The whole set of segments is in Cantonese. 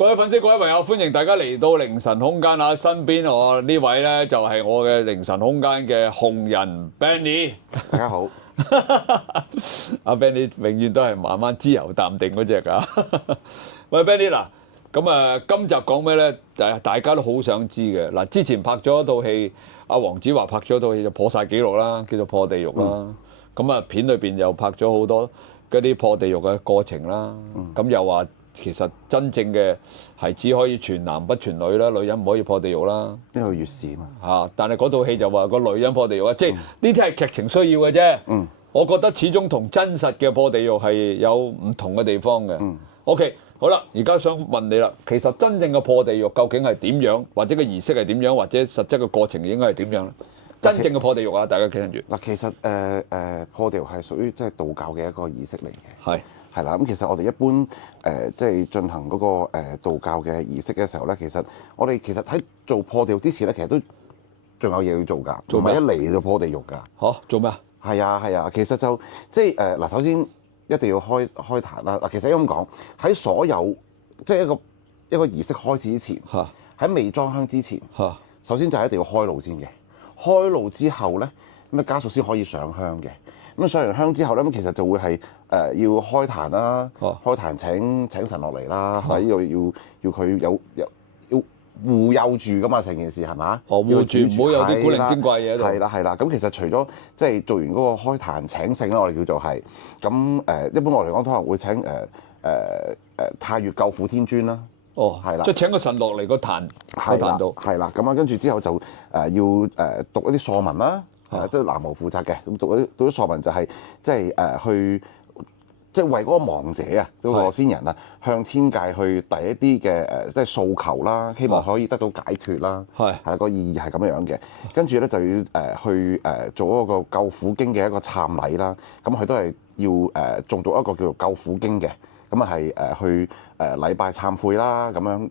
各位粉絲、各位朋友，歡迎大家嚟到凌晨空間啊！身邊我呢位咧就係我嘅凌晨空間嘅紅人 Benny。大家好，阿 Benny 永遠都係慢慢自由淡定嗰只㗎。喂 Benny 嗱，咁啊今集講咩咧？大家都好想知嘅。嗱，之前拍咗一套戲，阿黃子華拍咗一套戲就破晒紀錄啦，叫做《破地獄》啦。咁啊片裏邊又拍咗好多嗰啲破地獄嘅過程啦。咁又話其實真正嘅係只可以傳男不傳女啦，女人唔可以破地獄啦。呢個月事嘛。嚇！但係嗰套戲就話個女人破地獄啊，即係呢啲係劇情需要嘅啫。我覺得始終同真實嘅破地獄係有唔同嘅地方嘅。OK， 好啦，而家想問你啦，其實真正嘅破地獄究竟係點樣，或者個儀式係點樣，或者實質嘅過程應該係點樣咧？真正嘅破地獄啊，大家聽住。嗱，其實破地獄係屬於即係道教嘅一個儀式嚟嘅。係啦，咁其實我哋一般即係進行嗰個道教嘅儀式嘅時候咧，其實我哋其實喺做破地獄之前咧，其實都仲有嘢要做㗎，唔係一嚟就破地獄㗎。嚇，做咩啊？係啊，其實就即係嗱，首先一定要開壇啦。嗱，其實咁講，喺所有即係一個儀式開始之前，喺未裝香之前，首先就係一定要開爐先嘅。開爐之後咧，咁啊家屬先可以上香嘅。咁上完香之後咧，咁其實就會係要開壇啦，開壇請神落嚟啦，係要佢要護佑住噶嘛，成件事係嘛？護住唔好有啲古靈精怪嘢喺度。係啦，咁其實除咗即係做完嗰個開壇請聖啦，我哋叫做係咁一般我嚟講，可能會請太乙救苦天尊啦。係啦，即係請個神落嚟個壇度。係啦，咁啊跟住之後就要讀一啲疏文啦。即係南無負責嘅，咁讀啲疏文就係即係去即係為嗰個亡者啊，嗰個先人啊，向天界去遞一啲嘅即係訴求啦，希望可以得到解脫啦。係個意義係咁樣嘅。跟住咧就要去做一個救苦經嘅一個懺禮啦。咁佢都係要誦讀一個叫做救苦經嘅。咁啊係去禮拜懺悔啦，咁樣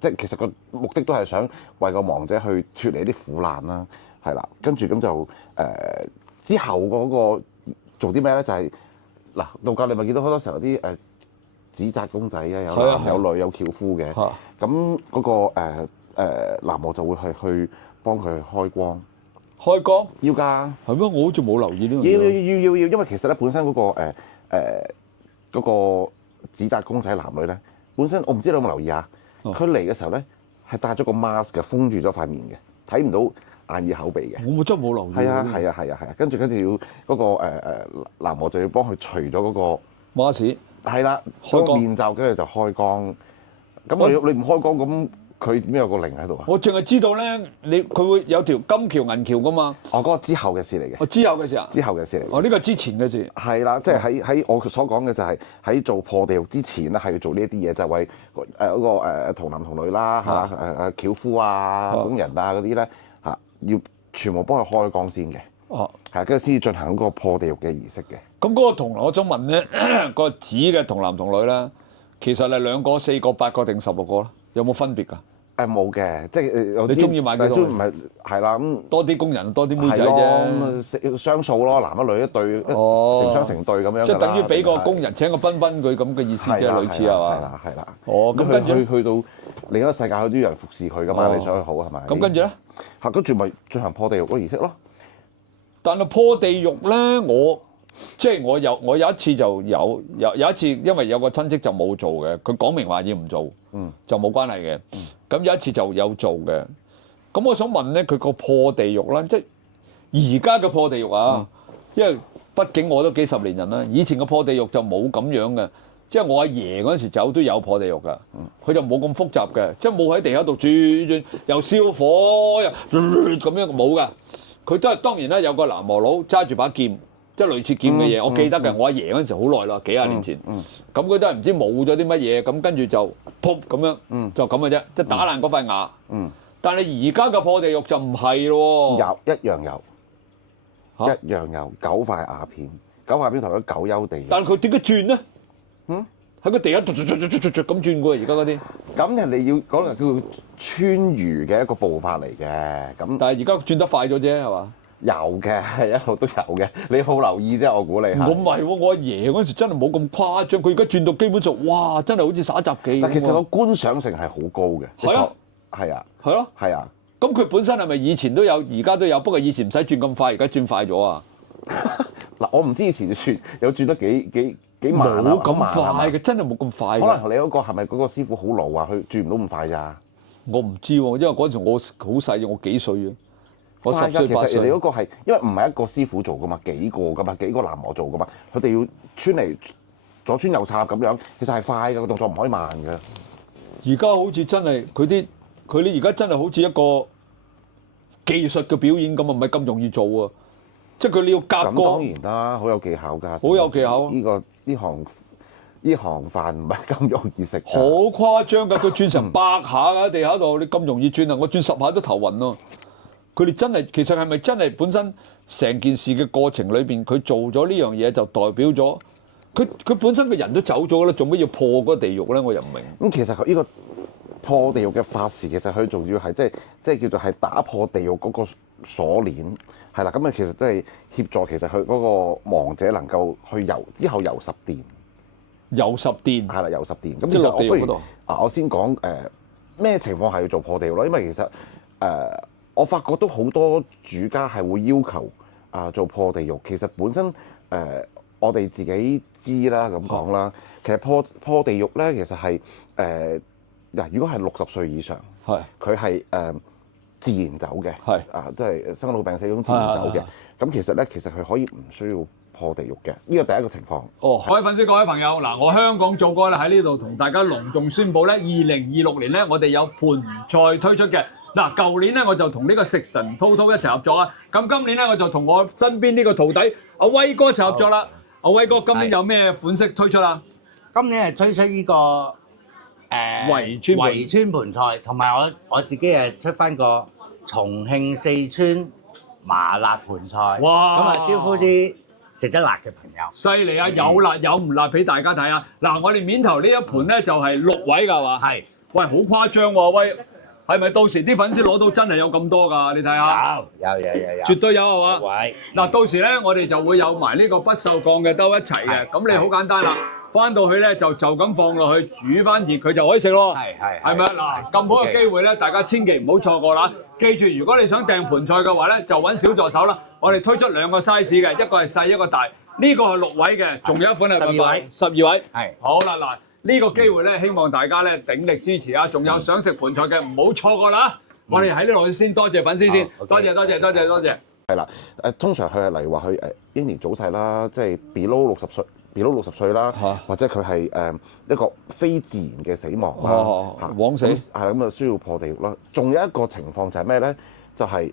即係其實個目的都係想為個亡者去脫離啲苦難啦。係啦，跟住咁就之後嗰個做啲咩咧？就係嗱，道教你咪見到好多時候啲紙紮公仔啊，有男有女有轎夫嘅。咁嗰個喃嘸就會去幫佢開光。開光要㗎。係咩？我好似冇留意呢樣嘢。要，因為其實咧本身嗰個紙紮公仔男女咧，本身我唔知你有冇留意啊？佢嚟嘅時候咧係戴咗個 mask 嘅，封住咗塊面嘅，睇唔到眼耳口鼻嘅。我真係冇留意。係啊，跟住要嗰個喃嘸就要幫佢除咗嗰個 mask。係啦，開個面罩，跟住就開光。咁你唔開光，咁佢點樣有個靈喺度啊？我淨係知道咧，佢會有條金橋銀橋噶嘛。嗰個之後嘅事嚟嘅。之後嘅事啊？之後嘅事嚟。呢個之前嘅事。係啦，即係喺我所講嘅就係喺做破地獄之前咧，係要做呢一啲嘢，就係為嗰個童男童女啦嚇轎夫啊工人啊嗰啲咧嚇，要全部幫佢開光先嘅。係跟住先至進行嗰個破地獄嘅儀式嘅。咁嗰個童男，我想問咧，個紙嘅童男童女啦，其實係2個、4個、8個定16個咧？有冇分別㗎？冇嘅，即係你中意買幾多？唔係係啦，咁多啲工人多啲妹仔啫。咁雙數咯，男一女一對，成雙成對咁樣。即係等於俾個工人請個賓賓佢咁嘅意思啫，類似係嘛？係啦。咁跟住去到另一個世界，佢都有人服侍佢㗎嘛？你想佢好係咪？咁跟住咧？跟住咪進行破地獄嗰個儀式咯。但係破地獄咧，我有一次就有一次，因為有個親戚就冇做嘅，佢講明話要唔做，就冇關係嘅。咁有一次就有做嘅。咁我想問咧，佢個破地獄啦，即係而家嘅破地獄啊，因為畢竟我都幾十年人啦，以前嘅破地獄就冇咁樣嘅。即係我阿爺嗰陣時走都有破地獄㗎，佢就冇咁複雜嘅，即係冇喺地下度轉又燒火又咁樣冇㗎。佢都係當然啦，有個喃嘸佬揸住把劍，即係類似劍嘅嘢，我記得嘅。我阿爺嗰陣時好耐啦，幾廿年前。咁佢都係唔知冇咗啲乜嘢，咁跟住就噗咁樣，就咁嘅啫，即係打爛嗰塊牙。但係而家嘅破地獄就唔係咯。一樣有9塊瓦片，9塊片同佢9幽地。但係佢點解轉咧？喺個地下咁轉過而家嗰啲。咁人哋要講係叫穿越嘅一個步伐嚟嘅。咁但係而家轉得快咗啫，係嘛？有嘅，一路都有嘅。你冇留意啫，我估你係。我唔係喎，我阿爺嗰陣時真係冇咁誇張，佢而家轉到基本上，哇！真係好似耍雜技咁但其實個喎。觀賞性係好高嘅。係啊，係啊，係咯。係啊。咁佢本身係咪以前都有，而家都有？不過以前唔使轉咁快，而家轉快咗啊！嗱，我唔知以前有轉得幾慢啊，冇咁慢係嘛快嘅，真係冇咁快可嘅。能你嗰個係咪嗰個師傅好老啊？佢轉唔到咁快咋？我唔知喎，因為嗰陣時我好細，我幾歲啊？我10歲8其實人哋歲。嗰個係因為唔係一個師傅做噶嘛，幾個噶嘛，幾個喃嘸做噶嘛，佢哋要穿嚟左穿右插咁樣，其實係快嘅，個動作唔可以慢嘅。而家好似真係佢哋而家真係好似一個技術嘅表演咁啊，唔係咁容易做啊！即係你要夾咁當然啦，好有技巧㗎。好有技巧呢行飯唔係咁容易食㗎。好誇張㗎，佢轉成100下喺地下度，你咁容易轉啊？我轉10下都頭暈咯。佢哋真係其實係咪真係本身成件事嘅過程裏邊，佢做咗呢樣嘢就代表咗佢本身個人都走咗啦，做乜要破嗰個地獄咧？我又唔明。咁其實佢呢個破地獄嘅法事，其實佢仲要係即係叫做係打破地獄嗰個鎖鏈，係啦。咁啊，其實即係協助其實佢嗰個亡者能夠去之後遊十殿，遊十殿係啦，遊十殿。咁即係落地獄嗰不如度我先講咩情況係要做破地獄咯？因為其實我發覺都好多主家係會要求做破地獄。其實本身我哋自己知啦，咁講啦，其實破地獄咧，其實係嗱，如果係60歲以上，係佢係自然走嘅，係即係生老病死咁自然走嘅。咁其實佢可以唔需要破地獄嘅，呢個第一個情況。哦，各位粉絲、各位朋友，嗱，我香港做過咧喺呢度同大家隆重宣佈咧，2026年咧我哋有盤菜推出嘅。嗱，舊年咧我就同呢個食神滔滔一齊合作啊，咁今年咧我就同我身邊呢個徒弟阿威哥一齊合作啦。阿威哥今年有咩款式推出啊？今年係推出呢個圍村盤菜，同埋我自己係出翻個重慶四川麻辣盤菜。哇！咁啊，招呼啲食得辣嘅朋友。犀利啊！有辣有唔辣俾大家睇下。嗱，我哋面頭呢一盤咧就係6位㗎，係嘛？係。喂，好誇張喎！威，係咪到時啲粉絲攞到真係有咁多㗎？你睇下。有，絕對有係嘛？位。嗱，到時咧我哋就會有埋呢個不鏽鋼嘅兜一齊嘅。咁你好簡單啦，翻到去咧就咁放落去煮翻熱，佢就可以食咯。係咪啊？嗱，咁好嘅機會咧，大家千祈唔好錯過啦！記住，如果你想訂盤菜嘅話咧，就揾小助手啦。我哋推出2個 size 嘅，一個係細，一個大。呢個係6位嘅，仲有一款係12位。 12位。係。好啦，嗱，呢個機會咧，希望大家咧鼎力支持啊！仲有想食盤菜嘅，唔好錯過啦！我哋喺呢度先多謝粉絲先，多謝。係啦，通常佢係例如話佢英年早逝啦，即係 below 60歲啦，或者佢係一個非自然嘅死亡啦，枉死係啦，咁啊需要破地獄啦。仲有一個情況就係咩咧？就係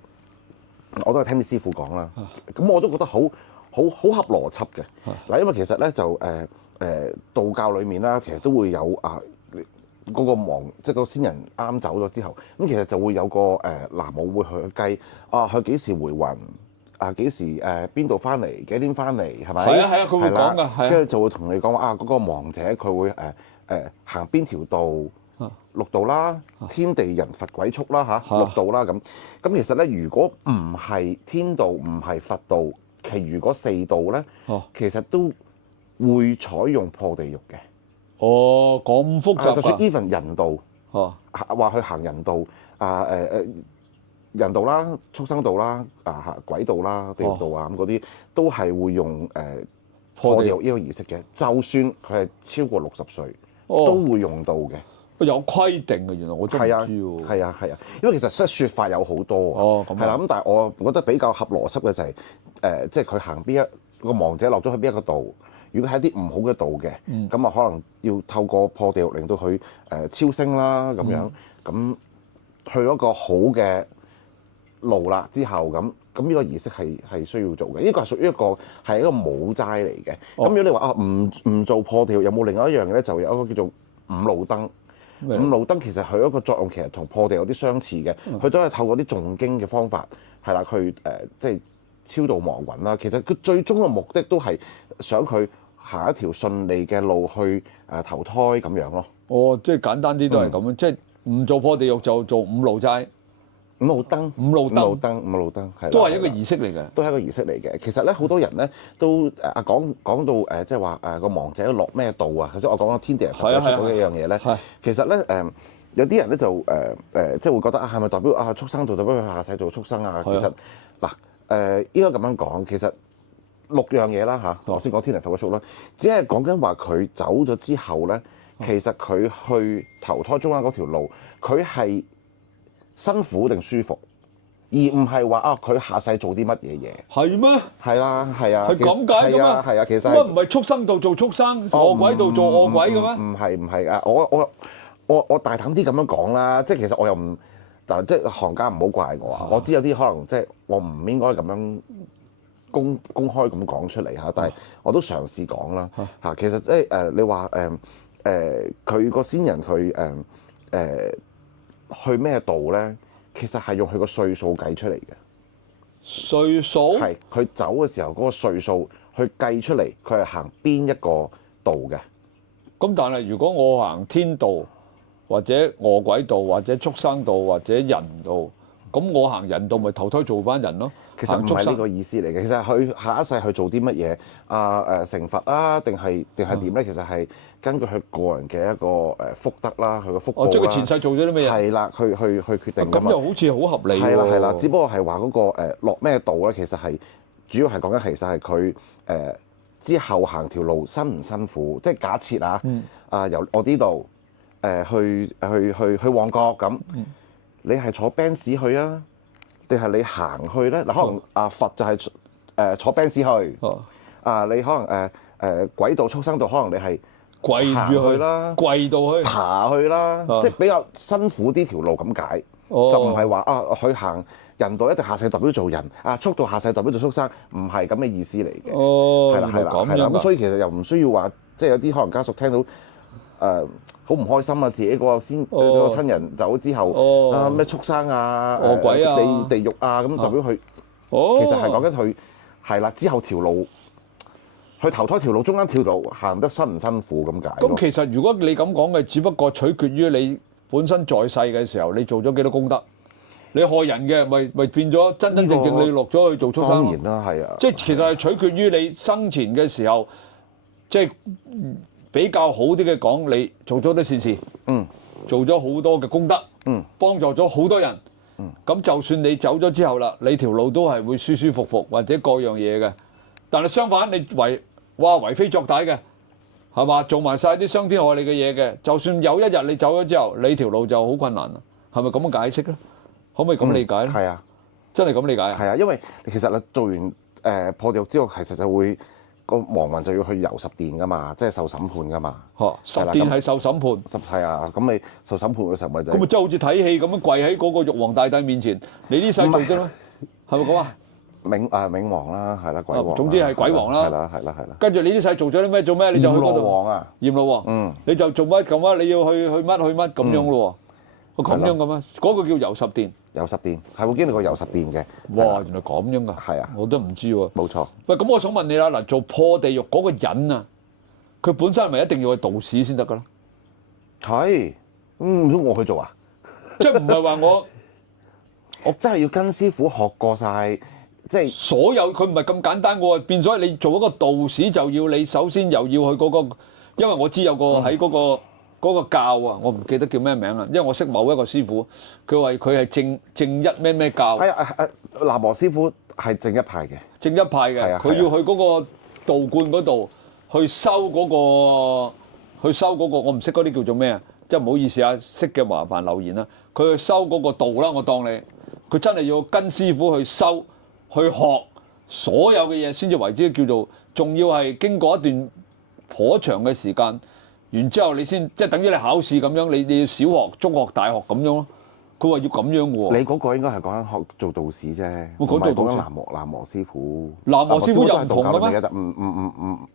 我都係聽啲師傅講啦，咁我都覺得好合邏輯嘅。嗱，因為其實咧就道教裡面啦，其實都會有嗰個即係個先人啱走咗之後，咁其實就會有個喃嘸會去計佢幾時回魂，幾時邊度翻嚟，幾點翻嚟，係咪？係啊，佢會講㗎，係。跟住就會同你講話嗰個亡者佢會行邊條道，六道啦，天地人佛鬼畜啦六道啦咁。咁其實咧，如果唔係天道，唔係佛道，其餘嗰4道咧，其實都會採用破地獄嘅。哦，咁複雜啊！就算 even 人道，話去行人道，人道啦、畜生道啦、鬼道啦、地獄道啊咁嗰啲，都係會用破地獄呢個儀式嘅。就算佢係超過60歲，都會用到嘅。有規定嘅，原來我真係唔知喎。係啊，因為其實説法有好多喎。係啦，咁但係我覺得比較合邏輯嘅就係即係佢行邊一個亡者落咗去邊一個道。如果係一啲唔好嘅道嘅，咁可能要透過破地獄令到佢超升啦咁樣，咁去咗個好嘅路啦之後，咁呢個儀式係需要做嘅。呢個係屬於一個武齋嚟嘅。咁如果你話唔做破地獄，有冇另外一樣嘅咧？就有一個叫做五路燈。五路燈其實佢一個作用其實同破地有啲相似嘅，佢都係透過啲誦經嘅方法係啦，去即係超度亡魂啦。其實佢最終嘅目的都係想佢行一條順利嘅路去投胎咁樣咯。哦，即係簡單啲都係咁樣，即係唔做破地獄就做五路齋。五路燈，五路燈五路燈，係都係一個儀式嚟嘅。都係一個儀式嚟嘅。其實咧，好多人咧都講到即係話個亡者落咩道啊？頭先我講咗天地人佛出嗰幾樣嘢咧，其實咧有啲人咧就即係會覺得係咪代表畜生道代表佢下世做畜生啊？其實嗱應該咁樣講，其實6樣嘢啦嚇，我先講天地佛出啦，只係講緊話佢走咗之後咧，其實佢去投胎中間嗰條路，佢係辛苦定舒服，而唔係話佢下世做啲乜嘢嘢。係咩？係啦，係啊，係咁解㗎嘛？係啊，其實乜唔係畜生道做畜生，餓鬼道做餓鬼嘅咩？唔係啊！我大膽啲咁樣講啦，即係其實我又唔，但即係行家唔好怪我啊！我知有啲可能即係我唔應該咁樣公開咁講出嚟嚇，但係我都嘗試講啦嚇。其實即係你話佢個先人佢去咩道咧？其實係用佢個歲數計出嚟嘅。歲數係佢走嘅時候嗰個歲數去計出嚟，佢係行邊一個道嘅。咁但係如果我行天道或者餓鬼道或者畜生道或者人道，咁我行人道咪投胎做翻人咯？其實唔係呢個意思嚟嘅，其實佢下一世去做啲乜嘢成佛啊，定係點咧？其實係根據佢個人嘅一個福德啦，佢個福報啦。即係佢前世做咗啲乜嘢？係啦，去決定㗎嘛。咁又好似好合理喎。係啦，只不過係話嗰個落咩道咧，其實係主要係講緊其實係佢之後行條路辛唔辛苦，即係假設由我呢度去旺角咁，你係坐 Benz 去啊？定係你行去咧？嗱，可能佛就係坐 Benz 去，你可能鬼道、畜生道，可能你係跪住去啦，跪到去，爬去啦，即係比較辛苦啲條路咁解，就唔係話佢行人道一定下世代表做人，畜道下世代表做畜生，唔係咁嘅意思嚟嘅。係啦，咁所以其實又唔需要話，即係有啲可能家屬聽到好唔開心啊！自己嗰個親人走之後，咩畜生啊、餓鬼啊、地獄啊，咁代表佢其實係講緊佢係啦，之後條路去投胎條路，中間條路行得辛唔辛苦咁解。咁其實如果你咁講嘅，只不過取決於你本身在世嘅時候，你做咗幾多功德。你害人嘅，咪變咗真正你落咗去做畜生。當然啦，係啊。即係其實係取決於你生前嘅時候，即係比較好啲嘅講，你做咗啲善事，做咗好多嘅功德，幫助咗好多人。咁就算你走咗之後啦，你條路都係會舒舒服服或者各樣嘢嘅。但係相反，你為非作歹嘅，係嘛？做埋晒啲傷天害理嘅嘢嘅，就算有一日你走咗之後，你條路就好困難啦。係咪咁樣解釋咧？可唔可以咁理解咧？係啊，真係咁理解啊？係啊，因為其實你做完破地獄之後，其實就會個亡魂就要去遊十殿噶嘛，即係受審判噶嘛。十殿係受審判。係啊，咁你受審判嘅時候咪就咁咪真係好似睇戲咁樣跪喺嗰個玉皇大帝面前，你呢世做咗咩？係咪咁啊？冥王啦，係啦，鬼王。總之係鬼王啦。係啦。跟住你呢世做咗啲咩？做咩你就去嗰度？閻羅王啊！閻羅王。你就做乜咁啊？你要去乜咁樣咯喎？咁樣嘅咩？嗰個叫遊十殿。遊十殿係會經歷過遊十殿嘅。哇！原來咁樣㗎。係啊。我都唔知喎。冇錯。喂，咁我想問你啦，嗱，做破地獄嗰個人啊，佢本身係咪一定要去道士先得㗎咧？係。唔通我去做啊？即係唔係話我真係要跟師傅學過晒。即係所有佢唔係咁簡單喎，變咗你做一個道士就要你首先又要去嗰個，因為我知有個喺嗰個教啊，我唔記得叫咩名啦，因為我識某一個師傅，佢話佢係正一咩教。南無師傅係正一派嘅。正一派嘅，佢要去嗰個道觀嗰度去收嗰個，我唔識嗰啲叫做咩啊？即係唔好意思啊，識嘅麻煩留言啦。佢去收嗰個道啦，我當你，佢真係要跟師傅去收。去學所有嘅嘢先至為之叫做，仲要係經過一段頗長嘅時間，然之後你先即係等於你考試咁樣，你要小學、中學、大學咁樣咯。佢話要咁樣喎。你嗰個應該係講緊學做道士啫，我講做道士。南無師傅。南無師傅又唔同嘅咩？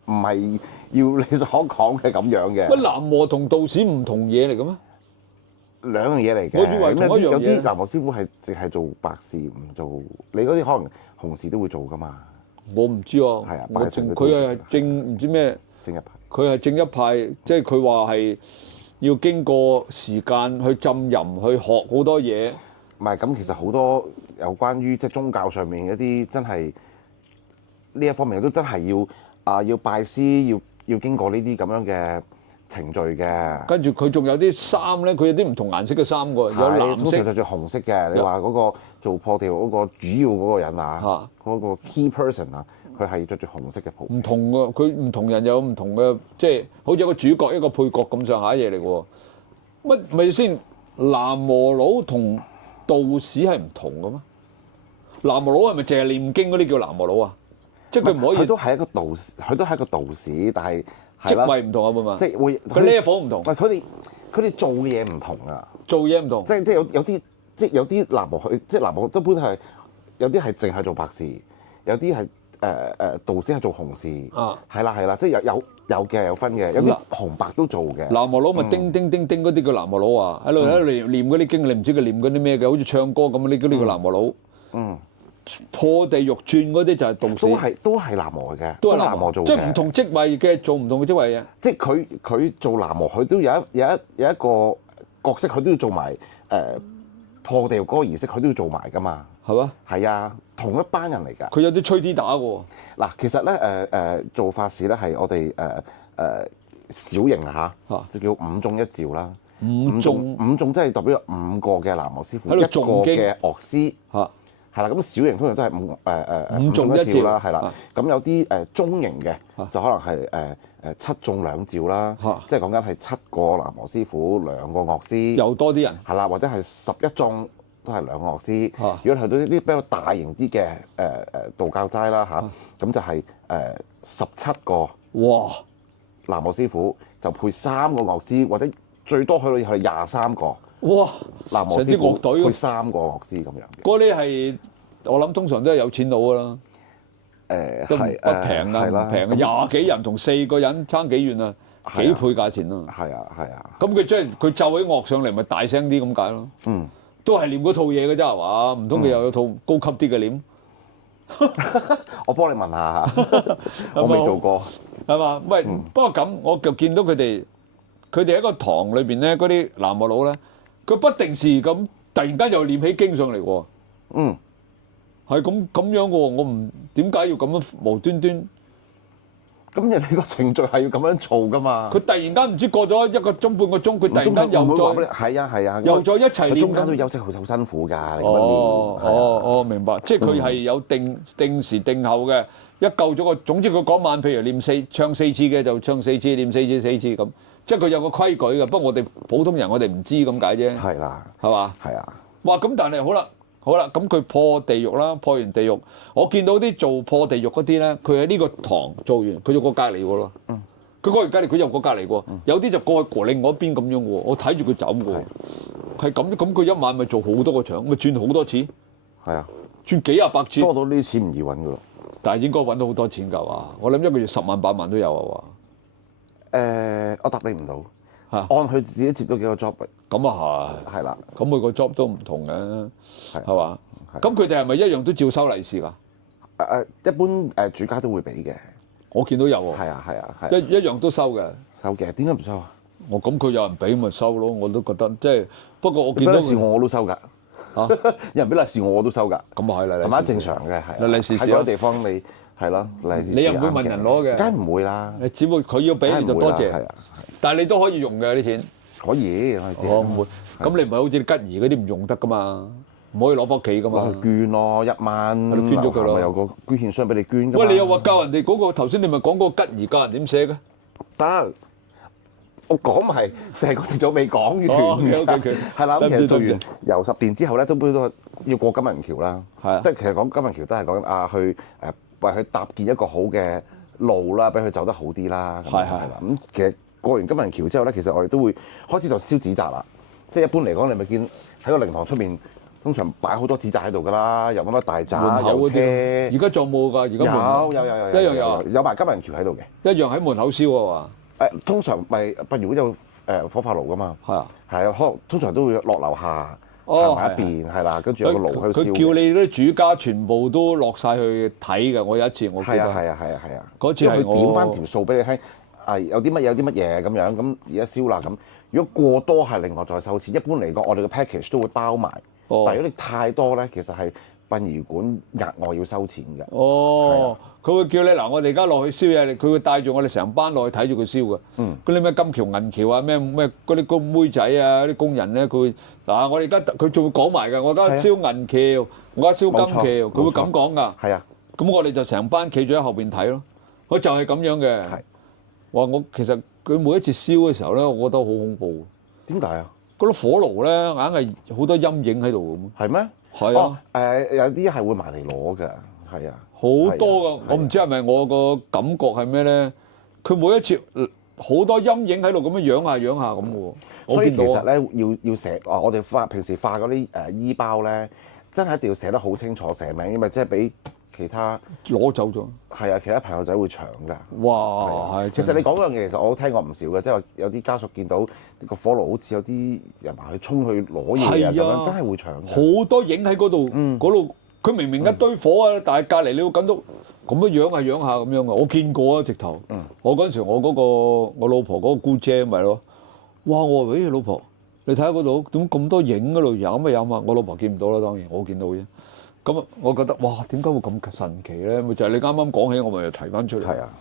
唔係要你所講嘅咁樣嘅。乜南無同道士唔同嘢嚟嘅咩？兩樣嘢嚟嘅，我以為同一樣嘢。有啲南無師傅係淨係做白事唔做，你嗰啲可能紅事都會做噶嘛。我唔知喎。係啊，佢係正唔知咩？正一派。佢係正一派，即係佢話係要經過時間去浸淫，去學好多嘢。唔係咁，其實好多有關於即係宗教上面一啲真係呢一方面都真係要拜師，要經過呢啲咁樣嘅程序嘅。跟住佢仲有啲衫咧，佢有啲唔同顏色嘅衫喎，有藍色通常就着紅色嘅。你話嗰個做破地獄嗰個主要嗰個人啊，嗰個 key person 啊，佢係着住紅色嘅袍。唔同嘅，佢唔同人有唔同嘅，即係好似一個主角一個配角咁上下嘢嚟喎。乜咪先？南無佬同道士係唔同嘅咩？南無佬係咪淨係念經嗰啲叫南無佬啊？即係佢唔可以。佢都係一個道士，佢都係一個道士，但係職位唔同啊嘛。即係會佢 level 唔同。唔係佢哋做嘅嘢唔同啊。做嘢唔同。即係有啲南無佢即係南無一般係有啲係淨係做白事，有啲係道士係做紅事。啊。係啦，即係有嘅有分嘅，有啲紅白都做嘅。南無佬咪叮叮叮叮嗰啲叫南無佬啊，喺度念嗰啲經，你唔知佢念嗰啲咩嘅，好似唱歌咁呢啲叫南無佬。嗯。破地獄轉嗰啲就係道士。都係南無嘅，都係南無做嘅。即係唔同職位嘅做唔同嘅職位嘅。即係佢做南無，佢都有一個角色，佢都要做埋破地獄嗰個儀式，佢都要做埋㗎嘛。係咩？係啊，同一班人嚟㗎。佢有啲吹啲打嘅喎。嗱，其實咧做法事咧係我哋小型嚇，就叫五眾一召啦。五眾即係代表5個嘅南無師傅，一個嘅樂師。係啦，咁小型通常都係五眾一召啦，係啦。咁有啲中型嘅就可能係7眾2召啦，即係講緊係7個南無師傅2個樂師。又多啲人。係啦，或者係11眾都係2個樂師。如果去到呢啲比較大型啲嘅道教齋啦嚇，咁就係17個。哇！南無師傅就配3個樂師，或者最多去到係23個。哇！南無師傅配3個樂師咁樣嘅。嗰啲係我諗通常都係有錢佬㗎啦。都唔平啊，唔平啊，20幾人同4個人差幾遠啊，幾倍價錢咯。係啊。咁佢即係佢奏起樂上嚟，咪大聲啲咁解咯。嗯。都係念嗰套嘢嘅啫係嘛？唔通佢又有套高級啲嘅念？我幫你問下嚇，我未做過。係嘛？喂，不過咁我就見到佢哋喺個堂裏邊咧，嗰啲南無佬咧。佢不定時咁，突然間又念起經上嚟喎。嗯，係咁樣嘅喎，我唔點解要咁樣無端端？咁人哋個程序係要咁樣做噶嘛？佢突然間唔知過咗1個鐘半個鐘，佢突然間又再係啊，又再一齊念。中間都休息好辛苦㗎，你咁樣練。明白，即係佢係有定時定候嘅，一夠咗個，總之佢嗰晚譬如唱4次嘅就唱4次，念4次4次咁。即係佢有個規矩嘅，不過我哋普通人我哋唔知咁解啫。係啦，係嘛？係啊。哇！咁但係好啦，咁佢破地獄啦，破完地獄，我見到啲做破地獄嗰啲咧，佢喺呢個堂做完，佢就過隔離喎咯。佢過完隔離，佢又過隔離喎。有啲就過去另外一邊咁樣喎，我睇住佢走喎。係咁佢一晚咪做好多個場，咪轉好多次。係啊，轉幾廿百次。疏到呢啲錢唔易揾㗎咯。但係應該揾到好多錢㗎嘛？我諗一個月10萬8萬都有啊嘛。我答你唔到，按佢自己接到幾個 job，咁啊係啦，咁每個 job 都唔同嘅，係嘛？咁佢哋係咪一樣都照收利是㗎？一般主家都會俾嘅，我見到有喎。係啊，一樣都收嘅，收嘅。點解唔收啊？我咁佢有人俾咪收咯，我都覺得即係。不過我見到利是我都收㗎，有人俾利是我都收㗎。咁啊係啦，係咪正常嘅？係利是喺嗰啲地方你。係咯，你又唔會問人攞嘅，梗係唔會啦。你只會佢要俾你就多謝，但係你都可以用嘅啲錢。可以，我唔會。咁你唔係好似吉儀嗰啲唔用得噶嘛？唔可以攞翻屋企噶嘛？攞去捐咯，1萬。捐咗佢咯。有個捐獻箱俾你捐㗎嘛。喂，你又話教人哋嗰個頭先你咪講嗰個吉儀教人點寫嘅？得，我講埋成個節組未講完㗎。係啦，咁其實做完遊10年之後咧，都要過金銀橋啦。係啊，即係其實講金銀橋都係講去為佢搭建一個好嘅路啦，俾佢走得好啲啦。係啦。咁其實過完金銀橋之後咧，其實我哋都會開始就燒紙紮啦。即係一般嚟講，你咪見喺個靈堂出面，通常擺好多紙紮喺度㗎啦，又乜乜大紮，有車。而家仲冇㗎，而家有，一樣有埋金銀橋喺度嘅，一樣喺門口燒啊嘛。通常咪如果有火化爐㗎嘛。係啊。係啊，可能通常都會落樓下。行埋一邊係啦，跟住有個爐去燒。佢叫你嗰啲主家全部都落晒去睇嘅。我有一次我記得。係啊。嗰次係我點翻條數俾你聽，有啲乜嘢咁樣，咁而家燒啦咁。如果過多係另外再收錢。一般嚟講，我哋嘅 package 都會包埋哦但係如果你太多咧，其實係殯儀館額外要收錢嘅。哦，佢會叫你嗱，我哋而家落去燒嘢，佢會帶住我哋成班落去睇住佢燒嘅。嗰啲咩金橋銀橋啊，咩嗰啲工妹仔啊，啲工人咧，佢會嗱我哋而家佢仲會講埋㗎，我而家燒銀橋，我而家燒金橋，佢會咁講㗎。係啊，咁我哋就成班企咗喺後邊睇咯。佢就係咁樣嘅。係。哇！我其實佢每一次燒嘅時候咧，我覺得好恐怖。點解啊？嗰啲火爐咧，硬係好多陰影喺度咁。係咩？係啊。有啲係會埋嚟攞㗎，係啊。好多㗎，我唔知係咪我個感覺係咩咧？佢每一次好多陰影喺度咁樣揚下咁喎。所以其實咧要寫我哋平時化嗰啲衣包咧，真係一定要寫得好清楚寫名，因為即係俾其他攞走咗。係啊，其他朋友仔會搶㗎。哇！係。其實你講嗰樣嘢，其實我都聽過唔少嘅，即係話有啲家屬見到個火爐好似有啲人埋去衝去攞嘢啊咁樣，真係會搶。好多影喺嗰度，嗰度佢明明一堆火啊，但係隔離你會感到咁樣揚下咁樣嘅，我見過啊直頭。我嗰陣時我老婆嗰個姑姐咪咯，哇！我話：咦，老婆，你睇下嗰度點咁多影嗰度有啊？我老婆見唔到啦，當然我見到啫。咁我覺得哇，點解會咁神奇咧？咪就係你啱啱講起，我咪又提翻出嚟。係啊。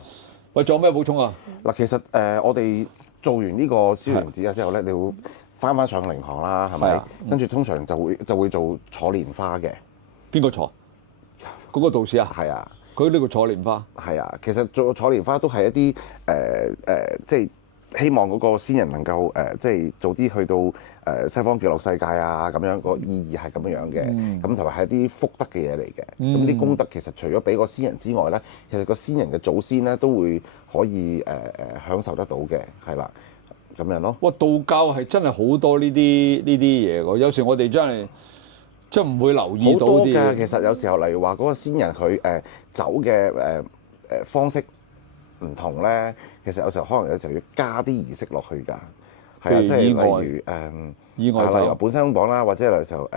喂，仲有咩補充啊？嗱，其實我哋做完呢個燒靈紙之後咧，你會翻上靈堂啦，係咪？跟住通常就會做坐蓮花嘅。邊個坐？嗰個道士啊？係啊。佢呢個坐蓮花。係啊，其實坐蓮花都係一啲即係希望嗰個先人能夠即係早啲去到西方極樂世界啊，咁樣個意義係咁樣嘅。咁同埋係一啲福德嘅嘢嚟嘅。咁啲功德其實除咗俾個先人之外咧，其實個先人嘅祖先咧都會可以享受得到嘅，係啦，咁樣咯。哇！道教係真係好多呢啲嘢㗎，有時我哋真係唔會留意到啲嘢。其實有時候例如話嗰個先人佢走嘅方式唔同咧，其實有時候可能有時候要加啲儀式落去㗎，係啊，即係例如意外例如本身咁講啦，或者有時候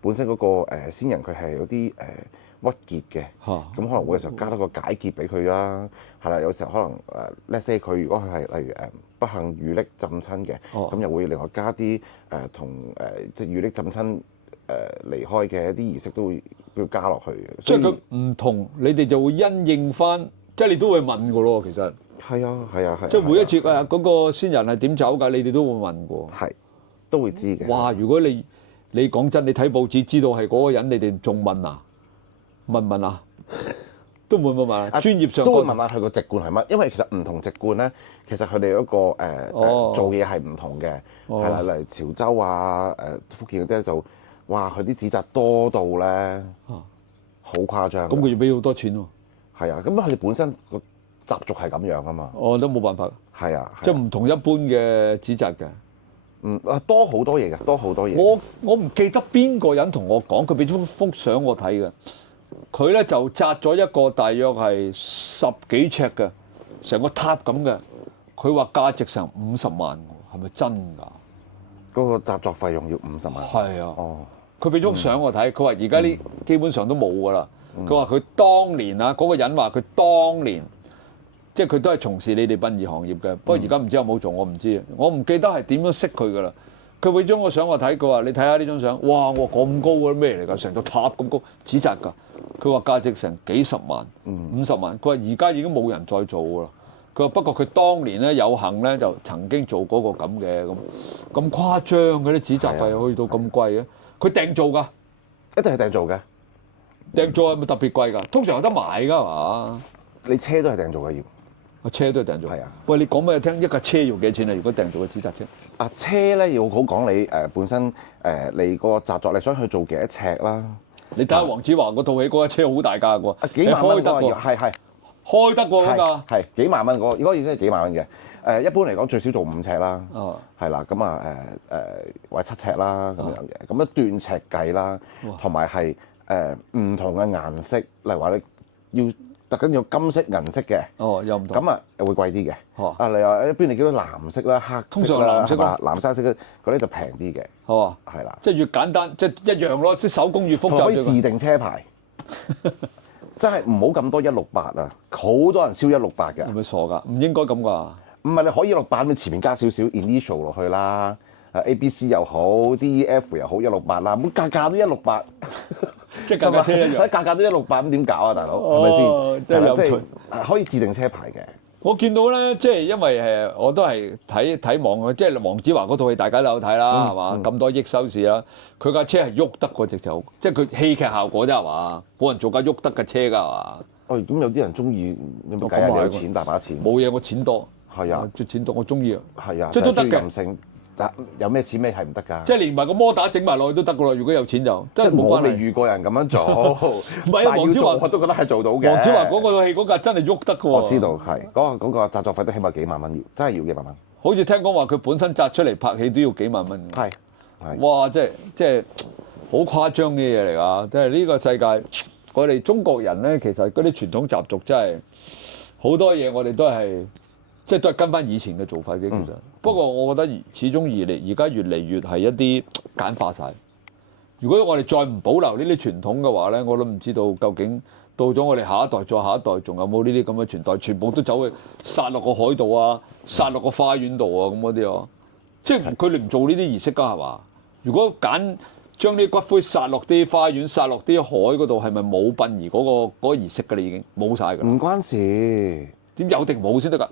本身嗰個先人佢係有啲鬱結嘅，咁可能會有時候加多個解結俾佢啦，係啦，有時候可能let's say 佢如果佢係例如不幸遇溺浸親嘅，咁又會另外加啲同即係遇溺浸親離開嘅一啲儀式都會要加落去嘅。即係佢唔同，你哋就會因應翻，即係你都會問㗎咯，其實。係啊。即係每一次嗰個先人係點走㗎，你哋都會問過。係，都會知嘅。哇！如果你講真，你睇報紙知道係嗰個人，你哋仲問啊？問啊？都會唔會問啊？專業上都會問下佢個籍貫係乜，因為其實唔同籍貫咧，其實佢哋嗰個做嘢係唔同嘅，係啦，例如潮州啊、福建嗰啲就哇，佢啲紙紮多到咧，好誇張。咁佢要俾好多錢喎。係啊，咁佢哋本身個習俗係咁樣啊嘛。我都冇辦法。係啊，即係唔同一般嘅紙紮嘅。多好多嘢㗎，多好多嘢。我唔記得邊個人同我講，佢俾咗幅相我睇嘅。佢咧就紮咗一個大約係10幾尺嘅，成個塔咁嘅。佢話價值成50萬喎，係咪真㗎？嗰個紮作費用要50萬。係啊。哦。佢俾咗相我睇，佢話而家呢基本上都冇㗎啦。佢話佢當年啊，嗰個人話佢當年，即係佢都係從事你哋殯儀行業嘅。不過而家唔知有冇做，我唔知。我唔記得係點樣識佢㗎啦。佢俾張個相我睇，佢話你睇下呢張相，哇！我咁高嘅咩嚟㗎？成個塔咁高，紙紮㗎。佢話價值成幾十萬、50萬。佢話而家已經冇人再做㗎啦。佢話不過佢當年咧有幸咧就曾經做嗰個咁嘅咁誇張嘅啲紙紮費去到咁貴嘅。佢訂做㗎，一定係訂做嘅。訂做係咪特別貴㗎？通常有得買㗎係嘛？你車都係訂做嘅要。車都係訂做。係啊。喂，你講俾我聽，一架車要幾錢啊？如果訂做嘅紙紮車？車咧要好講你本身你個紮作你想去做幾多尺啦？你睇下黃子華嗰套戲嗰架車好大架㗎喎，幾萬蚊得喎，係開得喎嗰架。係幾萬蚊嗰個，已經係幾萬蚊嘅。一般嚟講最少做5尺啦，係啦，咁或者7尺啦咁樣嘅，咁一斷尺計啦，同埋係唔同嘅顏色，例如話你要特緊要金色銀色嘅，又唔同，咁又會貴啲嘅。例如話一般你見到藍色啦、黑色啦，通常藍色啦、藍色嗰啲就平啲嘅，係嘛？係啦，即係越簡單，即係一樣咯，即係手工越複雜。可以自定車牌，真係唔好咁多168啊！好多人燒168嘅，係咪傻㗎？唔應該咁㗎。唔係你可以168，你前面加少少 initial 落去啦， ABC 又好，DEF 又好168啦，咁價格都168，即係架車一樣。價格都168，咁點搞啊，大佬係咪先？真係有趣。可以自定車牌嘅。我見到咧，即係因為我都係睇網嘅，即係黃子華嗰套戲大家都有睇啦，係嘛？咁多億收視啦，佢架車係喐得嗰隻就，即係佢戲劇效果啫係嘛？冇人做架喐得嘅車㗎係嘛？咁有啲人中意，有冇計啊？有錢大把錢。冇嘢，我錢多。係啊，即錢多，我中意啊。係啊，即係都得嘅。任性，但有咩錢咩係唔得㗎？即係連埋個摩打整埋落去都得㗎咯。如果有錢就真係冇關係。我未遇過人咁樣做。唔係啊，黃子華我都覺得係做到嘅。黃子華嗰個戲嗰架真係喐得㗎喎。我知道係嗰個製作費都起碼幾萬蚊要，真係要幾萬蚊。好似聽講話佢本身擲出嚟拍戲都要幾萬蚊。係。哇！即係好誇張嘅嘢嚟㗎。即係呢個世界，我哋中國人咧，其實嗰啲傳統習俗真係好多嘢，我哋都係即係都係跟翻以前嘅做法嘅。其實不過我覺得始終而家越嚟越係一啲簡化晒。如果我哋再唔保留呢啲傳統嘅話咧，我都唔知道究竟到咗我哋下一代再下一代，仲有冇呢啲咁嘅傳代，全部都走去殺落個海度啊，殺落個花園度啊咁嗰啲啊，即係佢哋唔做呢啲儀式㗎係嘛？如果將啲骨灰撒落啲花園、撒落啲海嗰度，係咪冇殯儀嗰個儀式㗎啦？已經冇晒㗎啦。唔關事，點有定冇先得㗎？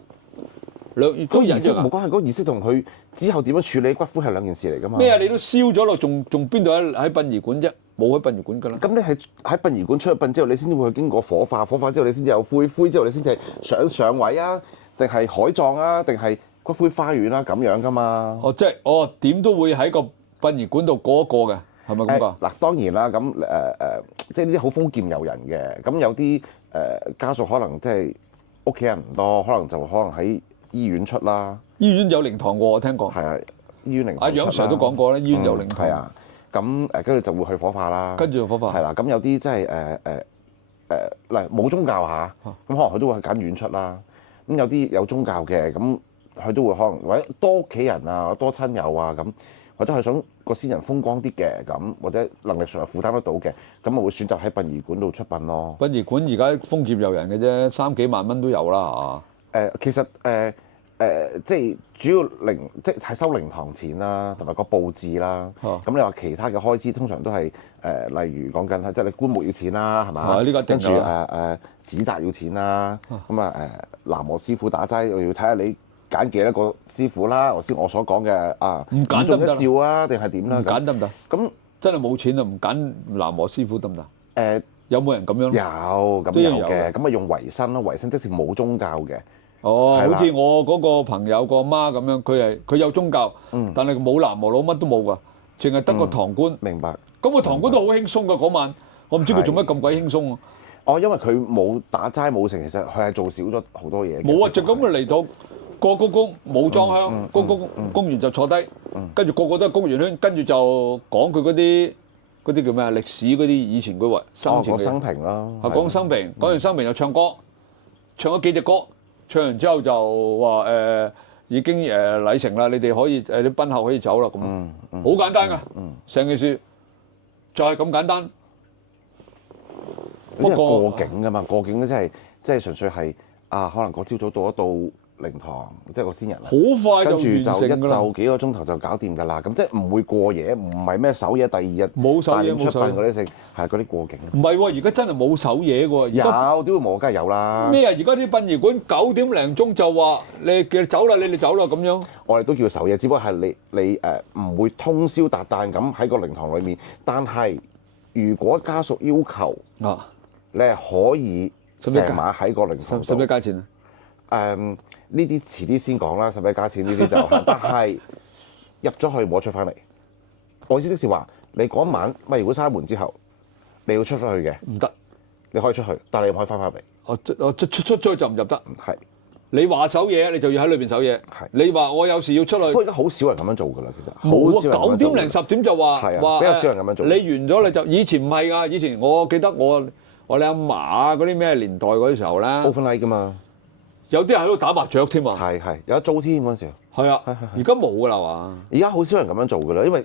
嗰個儀式冇關係，嗰個儀式同佢之後點樣處理骨灰係兩件事嚟㗎嘛。咩啊？你都燒咗咯，仲邊度喺殯儀館啫？冇喺殯儀館㗎啦。咁你係喺殯儀館出咗殯之後，你先至會去經過火化，火化之後你先至有灰之後你先至係上位啊，定係海葬啊，定係骨灰花園啊咁樣㗎嘛。即係點都會喺個殯儀館度過一過嘅。係咪咁㗎？嗱當然啦，咁即係呢啲好豐儉由人嘅，咁有啲家屬可能即係屋企人唔多，可能喺醫院出啦。醫院有靈堂喎，我聽過。係啊，醫院靈堂。阿楊 Sir 都講過咧，醫院有靈堂。係啊，咁跟住就會去火化啦。跟住就火化。係啦，咁有啲即係嗱冇宗教嚇，咁可能佢都會去揀院出啦。咁有啲有宗教嘅，咁佢都會可能或者多屋企人啊，多親友啊咁。或者係想個先人風光啲嘅咁，或者能力上係負擔得到嘅，咁咪會選擇喺殯儀館度出殯咯。殯儀館而家豐儉由人嘅啫，3幾萬蚊都有啦嚇。其實即係主要即係收靈堂錢啦，同埋個佈置啦。咁你話其他嘅開支，通常都係例如講緊即係你棺木要錢啦，係嘛？呢個一定㗎。跟住紙紮要錢啦，咁喃嘸師傅打齋又要睇下你揀幾多個師傅啦，頭先我所講嘅唔揀得唔得？一照啊，定係點啦？唔揀得唔得？咁真係冇錢啊，唔揀喃嘸師傅得唔得？有冇人咁樣？有咁有嘅，咁用維生咯，維生即係冇宗教嘅。好似我嗰個朋友個媽咁樣，佢有宗教，但係冇喃嘸佬乜都冇㗎，淨係得個堂官。明白。咁個堂官都好輕鬆㗎嗰晚，我唔知佢做乜咁鬼輕鬆啊！因為佢冇打齋冇成，其實佢係做少咗好多嘢。冇啊，就咁嚟到。個公公冇裝香，公完就坐低，跟住個個都係公完圈，跟住就講佢嗰啲叫咩啊？歷史嗰啲以前佢話生前嘅生平啦，講生平，講完生平就唱歌，唱咗幾隻歌，唱完之後就話已經禮成啦，你哋可以啲賓客可以走啦咁，好簡單㗎，成件事就係咁簡單。不過過境㗎嘛，過境即係純粹係可能嗰朝早到一到靈堂，即係個先人，好快就完成㗎啦。跟住就一晝幾個鐘頭就搞掂㗎啦。咁即係唔會過夜，唔係咩守夜第二日冇守夜出殯嗰啲剩，係嗰啲過境。唔係喎，而家真係冇守夜喎。有點會冇？梗係有啦。咩啊？而家啲殯儀館9點零鐘就話你叫走啦，你哋走啦咁樣。我哋都叫守夜，只不過係你唔會通宵達旦咁喺個靈堂裏面。但係如果家屬要求你係可以成晚喺個靈堂度。使唔使加錢啊？呢啲遲啲先講啦，使唔使加錢呢啲就，但係入咗去冇得出翻嚟。我意思即是話，你嗰晚如果閂門之後，你要出去嘅，唔得，你可以出去，但係你唔可以翻嚟。我出去就唔入得。係，你話守夜，你就要喺裏邊守夜。係，你話我有時要出去。不過而家好少人咁樣做㗎啦，其實。冇啊，9點零10點就話比較少人咁樣做。你完咗你就以前唔係㗎，以前我記得我你阿嫲嗰啲咩年代嗰啲時候咧 overnight 㗎嘛。有啲人喺度打麻雀添啊！係有得租添嗰陣時。係啊，而家冇㗎啦嘛。而家好少人咁樣做㗎啦，因為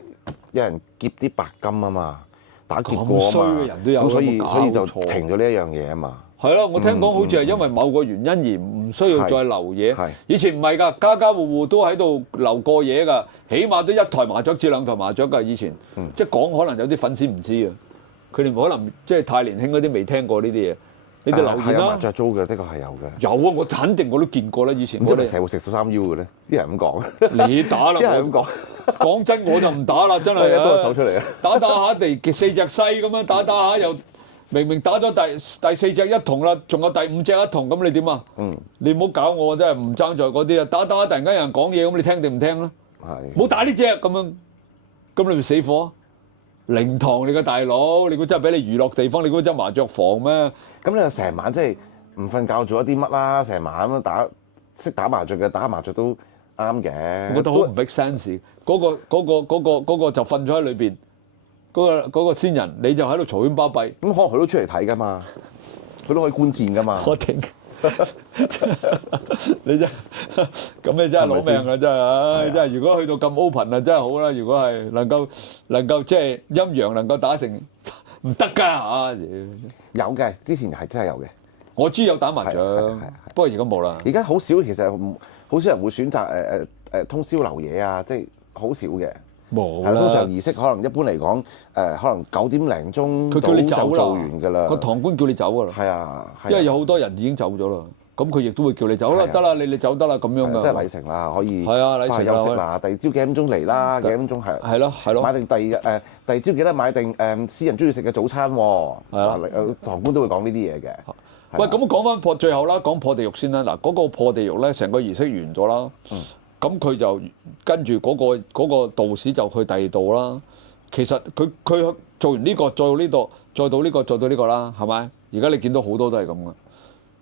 有人劫啲白金啊嘛，打劫過啊嘛，咁衰嘅人都有，咁所以就停咗呢一樣嘢啊嘛。係咯，我聽講好似係因為某個原因而唔需要再留嘢。係以前唔係㗎，家家戶戶都喺度留過夜㗎，起碼都一台麻雀至兩台麻雀㗎。以前，即係講可能有啲粉絲唔知啊，佢哋可能即係太年輕嗰啲未聽過呢啲嘢。你哋留言係有麻啦。雀租嘅，的確係有嘅。有啊，我肯定我都見過啦。以前咁即係咪我哋成日會食到三腰嘅咧？啲人咁講，你打啦，啲人咁講，講真我就唔打啦，真係多個手出嚟啊！打下地四隻西咁樣打下又明明打咗第四隻一筒啦，仲有第五隻一筒，咁你點啊？你唔好搞我，真係唔爭在嗰啲啊！打下突然間有人講嘢，咁你聽定唔聽啦？係唔好打呢只咁樣，咁你咪死火。靈堂你個大佬，你估真係俾你娛樂地方？你估真係麻雀房咩？咁你又成晚即係唔瞓覺做一啲乜啦？成晚咁樣打，識打麻雀嘅打麻雀都啱嘅。我覺得好唔 make sense。嗰個就瞓咗喺裏邊，嗰個先人你就喺度嘈喧巴閉。咁可能佢都出嚟睇噶嘛，佢都可以觀戰噶嘛。我頂，你真咁你真係攞命啊！真係，唉，真係如果去到咁 open 啊，真係好啦。如果係能夠即係陰陽能夠打成唔得㗎嚇。有嘅，之前係真係有嘅。我知有打麻雀，係不過而家冇啦。而家好少，其實好少人會選擇通宵留夜啊，即係好少嘅。冇係啦，通常啦。儀式可能一般嚟講可能9點零鐘佢叫你走就做啦，完㗎啦。個堂官叫你走㗎啦。係啊，係啊因為有好多人已經走咗啦，咁佢亦都會叫你走啦，係啊得啦，你走得啦咁樣㗎。即係禮成啦，可以係啊禮成啦返去休息啦。第二朝幾點鐘嚟啦？幾點鐘係？係咯係咯。買定第二朝記得買定私人中意食嘅早餐喎。係啊堂官都會講呢啲嘢嘅。喂，咁講翻最後啦，講破地獄先啦。嗱，嗰個破地獄咧，成個儀式完咗啦。咁佢就跟住嗰個道士就去第二度啦。其實佢做完呢個，再到呢度，再到呢個，再到呢個啦，係咪？而家你見到好多都係咁嘅。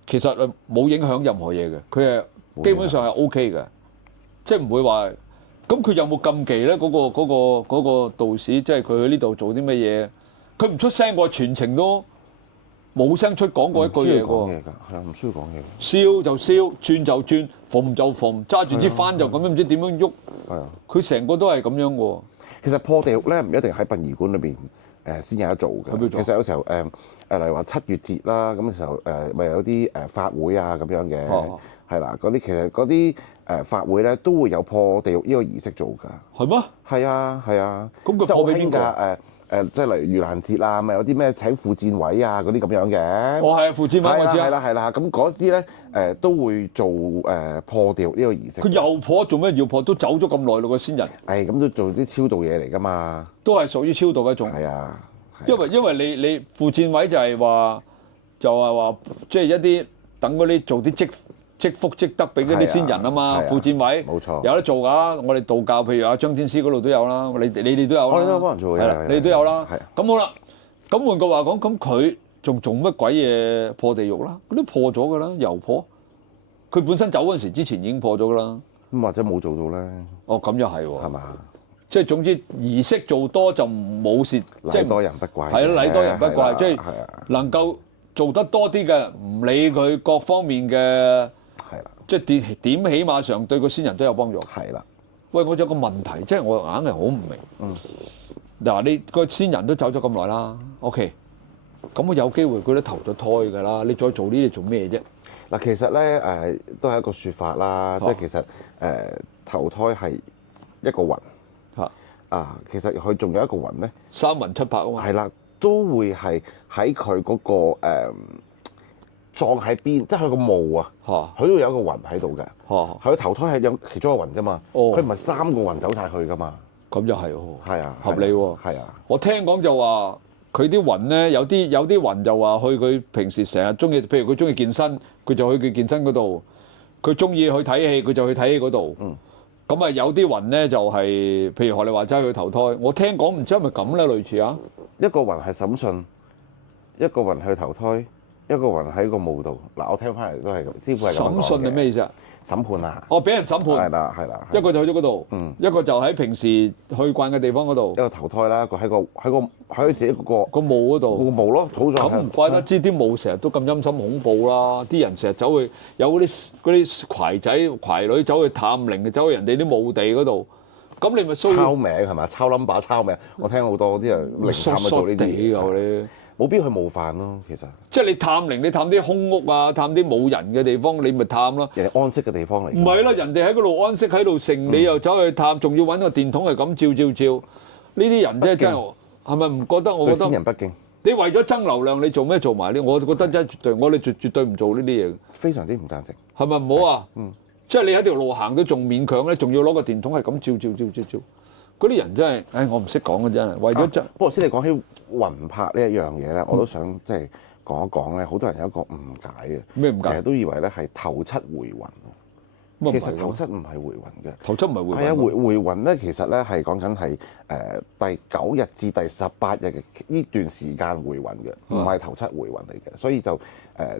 其實冇影響任何嘢嘅，佢係基本上係 OK 嘅，即係唔會話。咁佢有冇禁忌咧？嗰個道士，即係佢去呢度做啲乜嘢？佢唔出聲喎，全程都冇聲出講過一句嘢喎。係啊，唔需要講嘢。燒就燒，轉就轉，縫就縫，揸住支幡就咁樣，唔知點樣喐。係啊，佢成個都係咁樣嘅喎。其實破地獄咧唔一定喺殯儀館裏邊先有得做嘅。喺邊做其實有時候例如話7月節啦，咁嘅時候咪有啲法會啊咁樣嘅，係啦，嗰啲其實嗰啲法會咧都會有破地獄呢個儀式做㗎。係咩？係啊係啊，咁佢即係好破俾邊個興㗎即係例如盂蘭節啊，咪有啲咩請副戰位啊嗰啲咁樣嘅。我係副戰位，我知係啦係啦，咁嗰啲咧都會做破地獄呢個儀式。佢又破做咩？要破都走咗咁耐咯，個先人。咁都做啲超度嘢嚟㗎嘛。都係屬於超度嘅一種。係啊。因為你副戰位就係話即係一啲等嗰啲做啲積福積德俾嗰啲先人啊嘛。副戰位冇錯，有得做㗎。我哋道教譬如阿張天師嗰度都有啦，你哋都有啦。我哋都幫人做嘅。係啦，你哋都有啦。係。咁好啦，咁換句話講，咁佢仲做乜鬼嘢破地獄啦？嗰啲破咗㗎啦，又破。佢本身走嗰陣時之前已經破咗㗎啦。咁或者冇做到咧？哦，咁又係喎。係嘛？即係總之儀式做多就冇事，即禮多人不怪。係啦，禮多人不怪，即係係啊，能夠做得多啲嘅，唔理佢各方面嘅，係啦，即係點起碼上對個先人都有幫助。係啦。喂，我有個問題，即係我硬係好唔明。嗱，你個先人都走咗咁耐啦，OK，咁我有機會佢都投咗胎㗎啦，你再做呢啲做咩啫？嗱，其實咧都係一個説法啦，即係其實投胎係一個魂。其實佢仲有一個魂咧，三魂七魄啊嘛。係啦，都會係喺佢嗰個葬喺邊，即係佢個墓啊，佢都有一個魂喺度嘅。佢投胎係有其中一個魂啫嘛，佢唔係3個魂走晒去噶嘛。咁又係喎。係啊，合理喎。係啊。我聽講就話佢啲魂咧，有啲魂就話去佢平時成日中意，譬如佢中意健身，佢就去佢健身嗰度；佢中意去睇戲，佢就去睇戲嗰度。咁啊，有啲魂咧就係，譬如學你話齋去投胎。我聽講唔知係咪咁咧，類似啊。一個魂係審訊，一個魂去投胎，一個魂喺個墓度。嗱，我聽翻嚟都係咁，師傅係咁講嘅。審訊係咩意思啊？審判啊！哦，俾人審判。係啦，係啦。一個就去咗嗰度，一個就喺平時去慣嘅地方嗰度。一個投胎啦，一個喺自己個墓嗰度。個墓咯，土葬。咁唔怪得知啲墓成日都咁陰森恐怖啦！啲人成日走去有嗰啲攜仔攜女走去探靈，走去人哋啲墓地嗰度。咁你咪抄名係咪？抄 number 抄名，我聽好多啲人靈探咪做呢啲嘢。冇必要去冒犯咯。其實即係你探靈，你探啲空屋啊，探啲冇人嘅地方，你咪探咯。人哋安息嘅地方嚟。唔係啦，人哋喺嗰度安息喺度剩，你又走去探，仲要揾個電筒係咁照。呢啲人真係係咪唔覺得？我覺對先得人不敬，你為咗增流量，你做咩做埋呢？我覺得真係絕對，我哋絕對唔做呢啲嘢。非常之唔贊成。係咪唔好啊？即係你喺條路行都仲勉強咧，仲要攞個電筒係咁照。嗰啲人真係，唉，我唔識講嘅真係，為咗真。不過先你講起魂魄呢一樣嘢咧，我都想即係講一講咧。好多人有一個誤解嘅，咩誤解？成日都以為咧係頭七回魂。其實頭七唔係回魂嘅，頭七唔係回魂。係啊，回魂咧，其實咧係講緊係第9日至第18日嘅呢段時間回魂嘅，唔係頭七回魂嚟嘅。所以就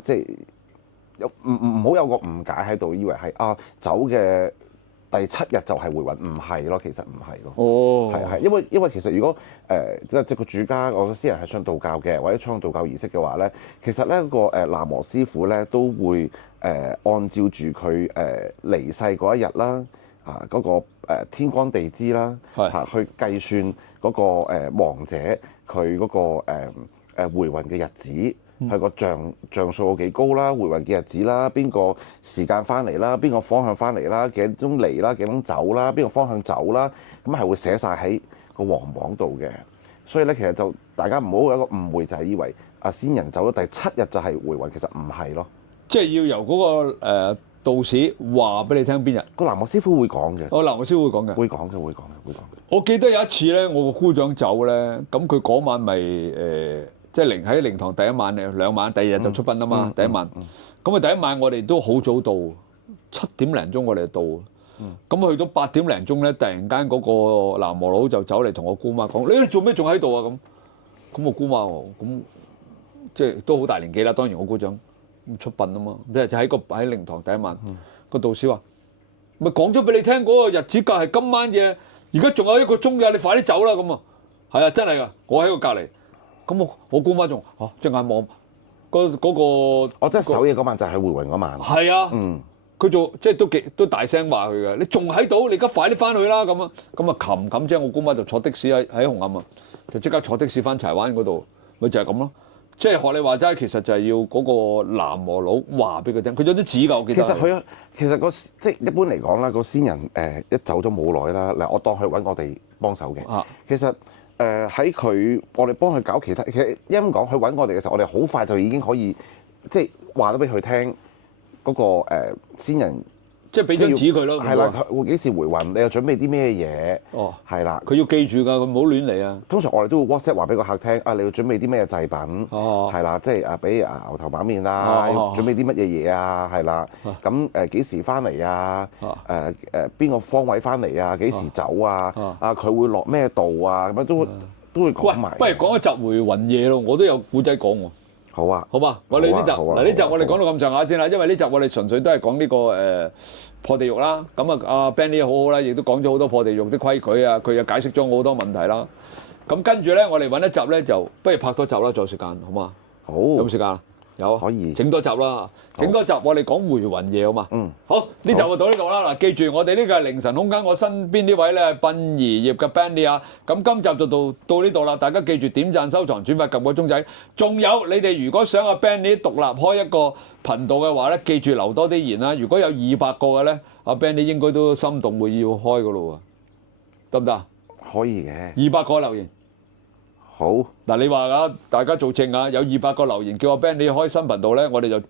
即係唔好有個誤解喺度，以為係走嘅第7日就係回魂，唔係咯，其實唔係咯。哦，係因為其實如果即係個主家我個私人係信道教嘅，或者唱道教儀式嘅話咧，其實咧個喃嘸師傅咧都會按照住佢離世嗰一日啦，嗰個天干地支啦，去計算嗰個亡者佢嗰個回魂嘅日子，佢個像數有幾高啦，回魂嘅日子啦，邊個時間翻嚟啦，邊個方向翻嚟啦，幾點鐘嚟啦，幾點鐘走啦，邊個方向走啦，咁係會寫晒喺個黃榜度嘅。所以咧，其實就大家唔好有一個誤會，就係以為先人走咗第7日就係回魂，其實唔係咯。即係要由嗰個道士話俾你聽邊日。個喃嘸師傅會講嘅。喃嘸師傅會講嘅。會講嘅。我記得有一次咧，我個姑丈走咧，咁佢嗰晚咪即係喺靈堂第一晚2晚，第二日就出殯啦嘛。第一晚，咁啊第一晚我哋都好早到，7點零鐘我哋就到。咁去到8點零鐘咧，突然間嗰個喃嘸佬就走嚟同我姑媽講：你做咩仲喺度啊？咁我姑媽咁即係都好大年紀啦。當然我姑丈出殯啊嘛，即係喺靈堂第一晚。個導師話：咪講咗俾你聽嗰個日子隔係今晚嘅，而家仲有1個鐘嘅，你快啲走啦咁啊！係啊，真係噶，我喺個隔離。咁我姑媽仲隻眼望嗰個，我真係守夜嗰晚就係回魂嗰晚。係啊，佢做即係都大聲話佢嘅，你仲喺度，你而家快啲翻去啦咁啊！咁啊冚冚啫，我姑媽就坐的士喺紅磡啊，就即刻坐的士翻柴灣嗰度，咪就係咁咯。即係學你話齋，其實就係要嗰個喃嘸佬話俾佢聽，佢有啲指㗎，我記得。其實即係一般嚟講啦，個先人一走咗冇耐啦，嗱我當佢揾我哋幫手嘅。其實喺我哋幫佢搞其他，其實因為咁講，佢揾我哋嘅時候，我哋好快就已經可以即係話咗俾佢聽嗰個先人。即係俾張紙佢咯，係啦，佢會幾時回魂？你又準備啲咩嘢？係啦，佢要記住㗎，佢唔好亂嚟啊！通常我哋都會 WhatsApp 話俾個客聽，你要準備啲咩祭品？係啦，即係俾牛頭馬面啦，準備啲乜嘢嘢啊？係啦，咁幾時翻嚟啊？邊個方位翻嚟啊？幾時走啊？佢會落咩度啊？咁樣都會講埋。不如講一集回魂夜咯，我都有古仔講喎。好啊，好嘛，我哋呢集呢集我哋講到咁上下先啦，因為呢集我哋純粹都係講呢個破地獄啦。咁啊，阿 Benny 好好啦，亦都講咗好多破地獄啲規矩啊，佢又解釋咗好多問題啦。咁跟住咧，我哋揾一集咧，就不如拍多集啦，仲有時間，好嘛？好，有冇時間啊？有，可以整多集啦，整多集我哋講回魂夜好嘛？好，呢集就到呢度啦。嗱，記住我哋呢個係凌晨空間，我身邊呢位咧係殯儀業嘅 Benny 啊。咁今集就到呢度啦，大家記住點讚、收藏、轉發、撳個鐘仔。仲有你哋如果想阿 Benny 獨立開一個頻道嘅話咧，記住留多啲言啦。如果有200個嘅咧，阿 Benny 應該都心動會要開噶咯喎，得唔得？可以嘅。200個留言。好嗱，你話啊，大家做證啊，有200個留言叫阿 Benny 開新頻道咧，我哋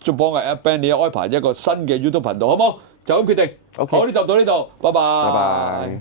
就幫阿 Benny 安排一個新嘅 YouTube 頻道，好冇？就咁決定。好，呢集到呢度，拜拜。拜拜。